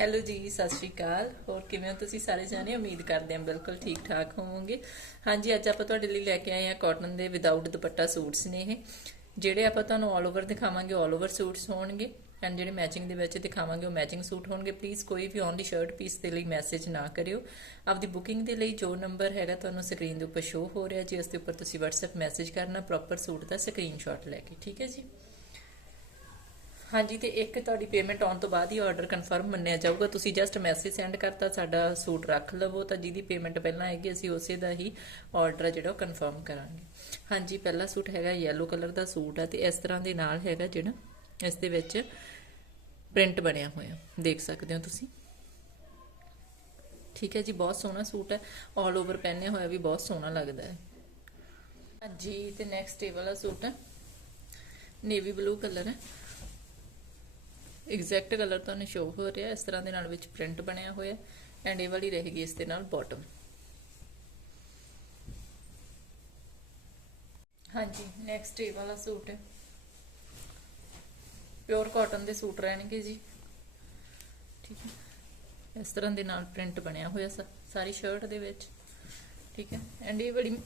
Hello ਜੀ, ਸਤਿ ਸ਼੍ਰੀ ਅਕਾਲ। ਹੋਰ ਕਿਵੇਂ ਹੋ ਤੁਸੀਂ ਸਾਰੇ ਜਾਣੇ? ਉਮੀਦ ਕਰਦੇ ਹਾਂ ਬਿਲਕੁਲ ਠੀਕ ਠਾਕ ਹੋਵੋਗੇ। ਹਾਂਜੀ, ਅੱਜ ਆਪਾਂ ਤੁਹਾਡੇ ਲਈ ਲੈ ਕੇ ਆਏ ਹਾਂ ਕਾਟਨ ਦੇ ਵਿਦਆਊਟ ਦੁਪੱਟਾ ਸੂਟਸ ਨੇ ਇਹ। ਜਿਹੜੇ ਆਪਾਂ ਤੁਹਾਨੂੰ ਆਲ ਓਵਰ ਦਿਖਾਵਾਂਗੇ ਆਲ ਓਵਰ ਸੂਟਸ ਹੋਣਗੇ। ਐਂਡ ਜਿਹੜੇ ਮੈਚਿੰਗ ਦੇ ਵਿੱਚ ਦਿਖਾਵਾਂਗੇ, ਉਹ ਮੈਚਿੰਗ ਸੂਟ ਹੋਣਗੇ। ਪਲੀਜ਼ ਕੋਈ ਵੀ ਓਨਲੀ ਸ਼ਰਟ ਪੀਸ ਦੇ ਲਈ ਮੈਸੇਜ ਨਾ ਕਰਿਓ। ਆਪਦੀ ਬੁਕਿੰਗ ਦੇ ਲਈ ਜੋ ਨੰਬਰ ਹੈਗਾ ਤੁਹਾਨੂੰ ਸਕਰੀਨ ਦੇ ਉੱਪਰ ਸ਼ੋ ਹੋ ਰਿਹਾ ਜੀ, ਉਸ ਦੇ ਉੱਪਰ ਤੁਸੀਂ WhatsApp ਮੈਸੇਜ ਕਰਨਾ ਪ੍ਰੋਪਰ ਸੂਟ ਦਾ ਸਕਰੀਨਸ਼ਾਟ ਲੈ ਕੇ। ਠੀਕ ਹੈ ਜੀ? ਹਾਂਜੀ, ਤੇ ਇੱਕ ਤੁਹਾਡੀ ਪੇਮੈਂਟ ਆਉਣ ਤੋਂ ਬਾਅਦ ਹੀ ਆਰਡਰ ਕਨਫਰਮ ਮੰਨਿਆ ਜਾਊਗਾ। ਤੁਸੀਂ ਜਸਟ ਮੈਸੇਜ ਸੈਂਡ ਕਰਤਾ, ਸਾਡਾ ਸੂਟ ਰੱਖ ਲਵੋ ਤਾਂ ਜਿਹਦੀ ਪੇਮੈਂਟ ਪਹਿਲਾਂ ਆਏਗੀ, ਅਸੀਂ ਉਸੇ ਦਾ ਹੀ ਆਰਡਰ ਜਿਹੜਾ ਉਹ ਕਨਫਰਮ ਕਰਾਂਗੇ। ਹਾਂਜੀ, ਪਹਿਲਾ ਸੂਟ ਹੈਗਾ ਯੈਲੋ ਕਲਰ ਦਾ ਸੂਟ ਆ ਤੇ ਇਸ ਤਰ੍ਹਾਂ ਦੇ ਨਾਲ ਹੈਗਾ ਜਿਹੜਾ ਇਸ ਦੇ ਵਿੱਚ ਪ੍ਰਿੰਟ ਬਣਿਆ ਹੋਇਆ। ਦੇਖ ਸਕਦੇ ਹੋ ਤੁਸੀਂ। ਠੀਕ ਹੈ ਜੀ, ਬਹੁਤ ਸੋਹਣਾ ਸੂਟ ਹੈ। ਆਲ ਓਵਰ ਪਹਿਨਿਆ ਹੋਇਆ ਵੀ ਬਹੁਤ ਸੋਹਣਾ ਲੱਗਦਾ ਹੈ। ਹਾਂਜੀ, ਤੇ ਨੈਕਸਟ ਇਹ ਵਾਲਾ ਸੂਟ ਹੈ। ਨੇਵੀ ਬਲੂ ਕਲਰ ਹੈ। ਐਗਜ਼ੈਕਟ ਕਲਰ ਤੁਹਾਨੂੰ ਸ਼ੋ ਹੋ ਰਿਹਾ ਇਸ ਤਰ੍ਹਾਂ ਦੇ ਨਾਲ ਵਿੱਚ ਪ੍ਰਿੰਟ ਬਣਿਆ ਹੋਇਆ ਐਂਡ ਇਹ ਵਾਲੀ ਰਹੇਗੀ ਇਸ ਦੇ ਨਾਲ ਬਾਟਮ ਹਾਂਜੀ ਨੈਕਸਟ ਇਹ ਵਾਲਾ ਸੂਟ ਹੈ। ਪਿਓਰ ਕਾਟਨ ਦੇ ਸੂਟ ਰਹਿਣਗੇ ਜੀ। ਠੀਕ ਹੈ। ਇਸ ਤਰ੍ਹਾਂ ਦੇ ਨਾਲ ਪ੍ਰਿੰਟ ਬਣਿਆ ਹੋਇਆ ਸਾ- ਸਾਰੀ ਸ਼ਰਟ ਦੇ ਵਿੱਚ। ਠੀਕ ਹੈ। ਐਂਡ ਇਹ ਬੜੀ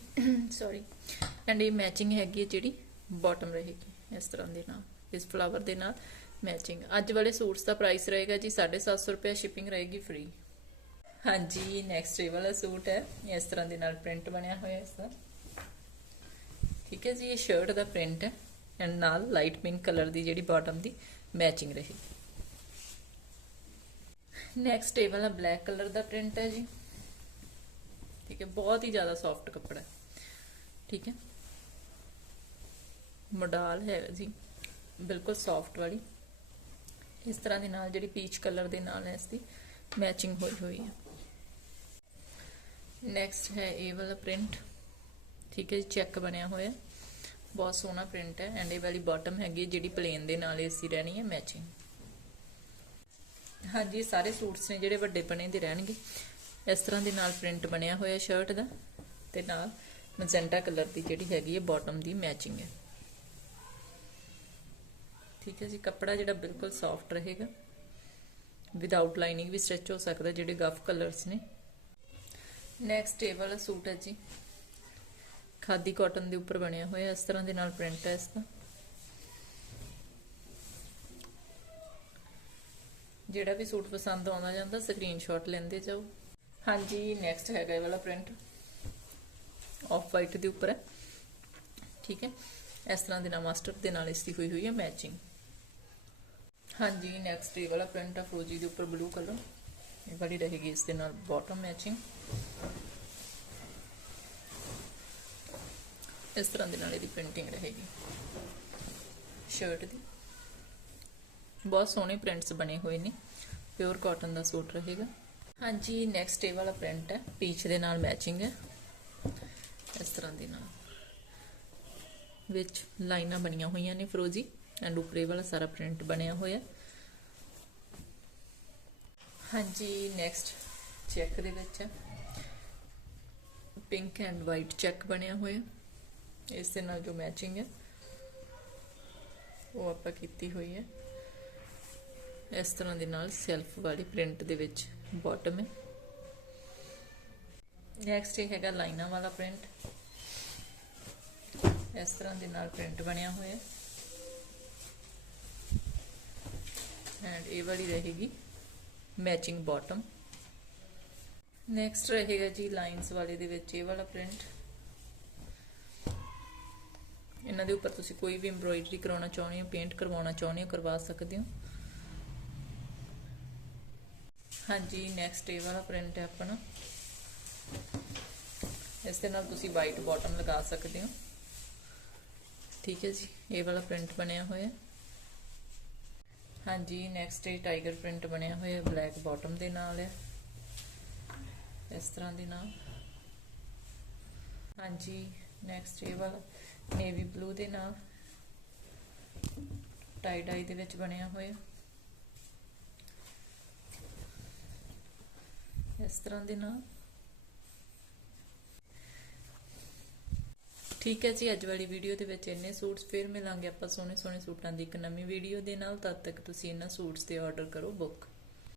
ਸੌਰੀ ਐਂਡ ਇਹ ਮੈਚਿੰਗ ਹੈਗੀ ਹੈ ਜਿਹੜੀ ਬਾਟਮ ਰਹੇਗੀ, ਇਸ ਤਰ੍ਹਾਂ ਦੇ ਨਾਲ। ਇਸ ਫਲਾਵਰ ਦੇ ਨਾਲ ਮੈਚਿੰਗ ਅੱਜ ਵਾਲੇ ਸੂਟਸ ਦਾ ਪ੍ਰਾਈਸ ਰਹੇਗਾ ਜੀ 750 ਰੁਪਏ ਸ਼ਿਪਿੰਗ ਰਹੇਗੀ ਫ੍ਰੀ ਹਾਂਜੀ ਨੈਕਸਟ ਇਹ ਵਾਲਾ ਸੂਟ ਹੈ। ਇਸ ਤਰ੍ਹਾਂ ਦੇ ਨਾਲ ਪ੍ਰਿੰਟ ਬਣਿਆ ਹੋਇਆ ਇਸ ਦਾ। ਠੀਕ ਹੈ ਜੀ, ਇਹ ਸ਼ਰਟ ਦਾ ਪ੍ਰਿੰਟ ਹੈ। ਐਂਡ ਨਾਲ ਲਾਈਟ ਪਿੰਕ ਕਲਰ ਦੀ ਜਿਹੜੀ ਬਾਟਮ ਦੀ ਮੈਚਿੰਗ ਰਹੇਗੀ। ਨੈਕਸਟ ਇਹ ਵਾਲਾ ਬਲੈਕ ਕਲਰ ਦਾ ਪ੍ਰਿੰਟ ਹੈ ਜੀ। ਠੀਕ ਹੈ, ਬਹੁਤ ਹੀ ਜ਼ਿਆਦਾ ਸੌਫਟ ਕੱਪੜਾ ਹੈ। ਠੀਕ ਹੈ। ਮੋਡਲ ਹੈ ਜੀ। ਬਿਲਕੁਲ ਸੌਫਟ ਵਾਲੀ। ਇਸ ਤਰ੍ਹਾਂ ਦੇ ਨਾਲ ਜਿਹੜੀ ਪੀਚ ਕਲਰ ਦੇ ਨਾਲ ਇਸ ਦੀ ਮੈਚਿੰਗ ਹੋਈ ਹੋਈ ਹੈ। ਨੈਕਸਟ ਹੈ ਇਹ ਵਾਲਾ ਪ੍ਰਿੰਟ ਠੀਕ ਹੈ ਜੀ ਚੈੱਕ ਬਣਿਆ ਹੋਇਆ। ਬਹੁਤ ਸੋਹਣਾ ਪ੍ਰਿੰਟ ਹੈ ਐਂਡ ਇਹ ਵਾਲੀ ਬਾਟਮ ਹੈਗੀ ਜਿਹੜੀ ਪਲੇਨ ਦੇ ਨਾਲ ਇਸੀ ਰਹਿਣੀ ਹੈ ਮੈਚਿੰਗ ਹਾਂਜੀ, ਇਹ ਸਾਰੇ ਸੂਟਸ ਨੇ ਜਿਹੜੇ ਵੱਡੇ ਬਣੇ ਦੇ ਰਹਿਣਗੇ। ਇਸ ਤਰ੍ਹਾਂ ਦੇ ਨਾਲ ਪ੍ਰਿੰਟ ਬਣਿਆ ਹੋਇਆ ਸ਼ਰਟ ਦਾ ਤੇ ਨਾਲ ਮੈਜੈਂਟਾ ਕਲਰ ਦੀ ਜਿਹੜੀ ਹੈਗੀ ਹੈ ਬਾਟਮ ਦੀ ਮੈਚਿੰਗ ਹੈ। ਠੀਕ ਹੈ ਜੀ, ਕੱਪੜਾ ਜਿਹੜਾ ਬਿਲਕੁਲ ਸੌਫਟ ਰਹੇਗਾ। ਵਿਦਆਊਟ ਲਾਈਨਿੰਗ ਵੀ ਸਟ੍ਰੈਚ ਹੋ ਸਕਦਾ, ਜਿਹੜੇ ਗਫ ਕਲਰਸ ਨੇ। ਨੈਕਸਟ ਇਹ ਵਾਲਾ ਸੂਟ ਹੈ ਜੀ। ਖਾਦੀ ਕਾਟਨ ਦੇ ਉੱਪਰ ਬਣਿਆ ਹੋਇਆ, ਇਸ ਤਰ੍ਹਾਂ ਦੇ ਨਾਲ ਪ੍ਰਿੰਟ ਹੈ ਇਸ ਦਾ। ਜਿਹੜਾ ਵੀ ਸੂਟ ਪਸੰਦ ਆਉਂਦਾ ਜਾਂਦਾ ਸਕਰੀਨਸ਼ਾਟ ਲੈਂਦੇ ਜਾਓ। ਹਾਂਜੀ ਨੈਕਸਟ ਹੈਗਾ ਇਹ ਵਾਲਾ ਪ੍ਰਿੰਟ ਆਫ ਵਾਈਟ ਦੇ ਉੱਪਰ ਹੈ। ਠੀਕ ਹੈ। ਇਸ ਤਰ੍ਹਾਂ ਦੇ ਨਾਲ ਮਾਸਟਰ ਦੇ ਨਾਲ ਇਸ ਦੀ ਹੋਈ ਹੋਈ ਹੈ ਮੈਚਿੰਗ ਹਾਂਜੀ ਨੈਕਸਟ ਇਹ ਵਾਲਾ ਪ੍ਰਿੰਟ ਆ ਫਰੋਜੀ ਦੇ ਉੱਪਰ ਬਲੂ ਕਲਰ ਇਹ ਵਾਲੀ ਰਹੇਗੀ ਇਸ ਦੇ ਨਾਲ ਬਾਟਮ ਮੈਚਿੰਗ ਇਸ ਤਰ੍ਹਾਂ ਦੇ ਨਾਲ ਇਹਦੀ ਪ੍ਰਿੰਟਿੰਗ ਰਹੇਗੀ। ਸ਼ਰਟ ਦੀ। ਬਹੁਤ ਸੋਹਣੇ ਪ੍ਰਿੰਟਸ ਬਣੇ ਹੋਏ ਨੇ। ਪਿਓਰ ਕਾਟਨ ਦਾ ਸੂਟ ਰਹੇਗਾ। ਹਾਂਜੀ ਨੈਕਸਟ ਇਹ ਵਾਲਾ ਪ੍ਰਿੰਟ ਹੈ। ਪੀਚ ਦੇ ਨਾਲ ਮੈਚਿੰਗ ਹੈ। ਇਸ ਤਰ੍ਹਾਂ ਦੇ ਨਾਲ। ਵਿੱਚ ਲਾਈਨਾਂ ਬਣੀਆਂ ਹੋਈਆਂ ਨੇ ਫਰੋਜੀ ਐਂਡ ਉਪਰੇ ਵਾਲਾ ਸਾਰਾ ਪ੍ਰਿੰਟ ਬਣਿਆ ਹੋਇਆ। ਹਾਂਜੀ ਨੈਕਸਟ ਚੈੱਕ ਦੇ ਵਿੱਚ ਪਿੰਕ ਐਂਡ ਵਾਈਟ ਚੈੱਕ ਬਣਿਆ ਹੋਇਆ। ਇਸ ਦੇ ਨਾਲ ਜੋ ਮੈਚਿੰਗ ਹੈ, ਉਹ ਆਪਾਂ ਕੀਤੀ ਹੋਈ ਹੈ। ਇਸ ਤਰ੍ਹਾਂ ਦੇ ਨਾਲ ਸੈਲਫ ਵਾਲੀ ਪ੍ਰਿੰਟ ਦੇ ਵਿੱਚ ਬਾਟਮ ਹੈ। ਨੈਕਸਟ ਇਹ ਹੈਗਾ ਲਾਈਨਾਂ ਵਾਲਾ ਪ੍ਰਿੰਟ ਇਸ ਤਰ੍ਹਾਂ ਦੇ ਨਾਲ ਪ੍ਰਿੰਟ ਬਣਿਆ ਹੋਇਆ। ਐਂਡ ਇਹ ਵਾਲੀ ਰਹੇਗੀ ਮੈਚਿੰਗ ਬਾਟਮ ਨੈਕਸਟ ਰਹੇਗਾ ਜੀ ਲਾਈਨਸ ਵਾਲੇ ਦੇ ਵਿੱਚ, ਇਹ ਵਾਲਾ ਪ੍ਰਿੰਟ ਇਹਨਾਂ ਦੇ ਉੱਪਰ ਤੁਸੀਂ ਕੋਈ ਵੀ ਐਮਬ੍ਰੋਇਡਰੀ ਕਰਾਉਣਾ ਚਾਹੁੰਦੇ ਹੋ ਪੇਂਟ ਕਰਵਾਉਣਾ ਚਾਹੁੰਦੇ ਹੋ, ਕਰਵਾ ਸਕਦੇ ਹੋ। ਹਾਂਜੀ ਨੈਕਸਟ ਇਹ ਵਾਲਾ ਪ੍ਰਿੰਟ ਹੈ ਆਪਣਾ। ਇਸ ਦੇ ਨਾਲ ਤੁਸੀਂ ਵਾਈਟ ਬਾਟਮ ਲਗਾ ਸਕਦੇ ਹੋ। ਠੀਕ ਹੈ ਜੀ, ਇਹ ਵਾਲਾ ਪ੍ਰਿੰਟ ਬਣਿਆ ਹੋਇਆ। ਹਾਂਜੀ ਨੈਕਸਟ ਇਹ ਟਾਈਗਰ ਪ੍ਰਿੰਟ ਬਣਿਆ ਹੋਇਆ ਬਲੈਕ ਬਾਟਮ ਦੇ ਨਾਲ ਹੈ। ਇਸ ਤਰ੍ਹਾਂ ਦੇ ਨਾਲ। ਹਾਂਜੀ ਨੈਕਸਟ ਇਹ ਵਾਲਾ ਨੇਵੀ ਬਲੂ ਦੇ ਨਾਲ। ਟਾਈ ਡਾਈ ਦੇ ਵਿੱਚ ਬਣਿਆ ਹੋਇਆ। ਇਸ ਤਰ੍ਹਾਂ ਦੇ ਨਾਲ। ਠੀਕ ਹੈ ਜੀ, ਅੱਜ ਵਾਲੀ ਵੀਡੀਓ ਦੇ ਵਿੱਚ ਇੰਨੇ ਸੂਟਸ, ਫਿਰ ਮਿਲਾਂਗੇ ਆਪਾਂ ਸੋਹਣੇ ਸੋਹਣੇ ਸੂਟਾਂ ਦੀ ਇੱਕ ਨਵੀਂ ਵੀਡੀਓ ਦੇ ਨਾਲ। ਤਦ ਤੱਕ ਤੁਸੀਂ ਇਹਨਾਂ ਸੂਟਸ ਤੇ ਆਰਡਰ ਕਰੋ ਬੁੱਕ